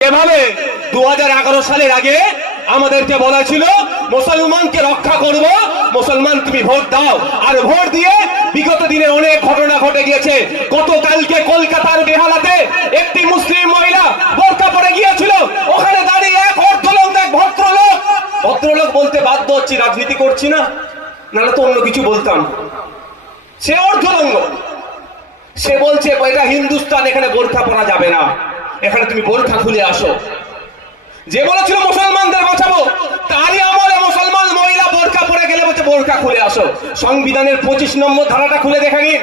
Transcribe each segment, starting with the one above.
এভাবে 2011 সালের আগে আমাদেরকে বলা ছিল মুসলমানকে রক্ষা করব, মুসলমান তুমি ভোট দাও। আর ভোট দিয়ে বিগত দিনে অনেক ঘটনা ঘটে গিয়েছে। গতকালকে কলকাতার বেহালাতে একটি মুসলিম মহিলা বোরকা পরে গিয়েছিল, ওখানে দাঁড়িয়ে এক ভদ্রলোক বলতে বাধ্য হচ্ছি, রাজনীতি করছি না, নাহলে তো অন্য কিছু বলতাম। সে অর্ধলঙ্গ, সে বলছে এটা হিন্দুস্তান, এখানে বোরকা পরা যাবে না, এখানে তুমি বোরকা খুলে আসো। যে বলেছিল মুসলমানদের বাঁচাবো, তারই আমলে মুসলমান মহিলা বোরকা পরে গেলে বলছে বোরকা খুলে আসো। সংবিধানের 25 নম্বর ধারাটা খুলে দেখা নিন।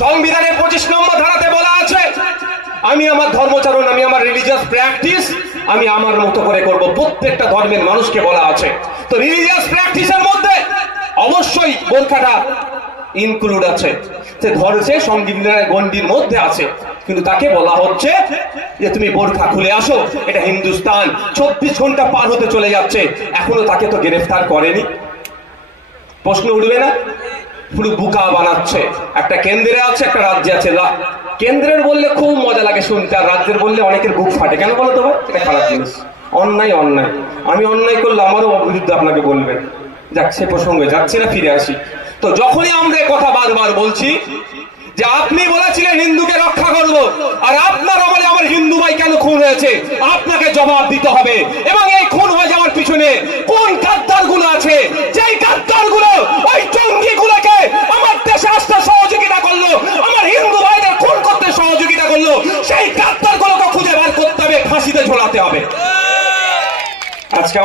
সংবিধানের 25 নম্বর ধারাতে বলা আছে, আমি আমার ধর্মচারণ, আমি আমার রিলিজিয়াস প্র্যাকটিস আমি আমার মতো করে করব। প্রত্যেকটা ধর্মের মানুষকে বলা আছে। তো রিলিজিয়াস প্র্যাকটিসের মধ্যে অবশ্যই বোরকাটা ইনক্লুড আছে, সে ধরেছে সংবিধানের গণ্ডির মধ্যে আছে, কিন্তু তাকে বলা হচ্ছে যে তুমি বোরকা খুলে আসো, এটা হিন্দুস্তান। 24 ঘন্টা পার হতে চলে যাচ্ছে, এখনো তাকে তো গ্রেফতার করেনি। প্রশ্ন উঠবে না? পুরো বুকা বানাচ্ছে। একটা কেন্দ্রে আছে, একটা রাজ্যে আছে। কেন্দ্রের বললে খুব মজা লাগে শুনতে, আর রাজ্যের বললে অনেকের বুক ফাটে। কেন বলো তো ভাই? এটা খারাপ জিনিস। অন্যায় অন্যায়, আমি অন্যায় করলে আমারও বিরুদ্ধে আপনাকে বলবেন। যাক, সে প্রসঙ্গে যাচ্ছি না, ফিরে আসি। তো যখনই আমরা কথা বারবার বলছি যে আপনি বলেছিলেন হিন্দুকে রক্ষা করব, আর আপনার আমলে আমার হিন্দু ভাই কেন খুন হয়েছে, আপনাকে জবাব দিতে হবে। এবং এই খুন হয়ে যাওয়ার পিছনে কোন গাদ্দার গুলো আছে, যেই গাদ্দার গুলো ওই জঙ্গি গুলোকে আমার দেশে আসতে সহযোগিতা করলো, আমার হিন্দু ভাইদের খুন করতে সহযোগিতা করলো, সেই গাদ্দার গুলোকে খুঁজে বার করতে হবে, ফাঁসিতে ঝোলাতে হবে। আজকে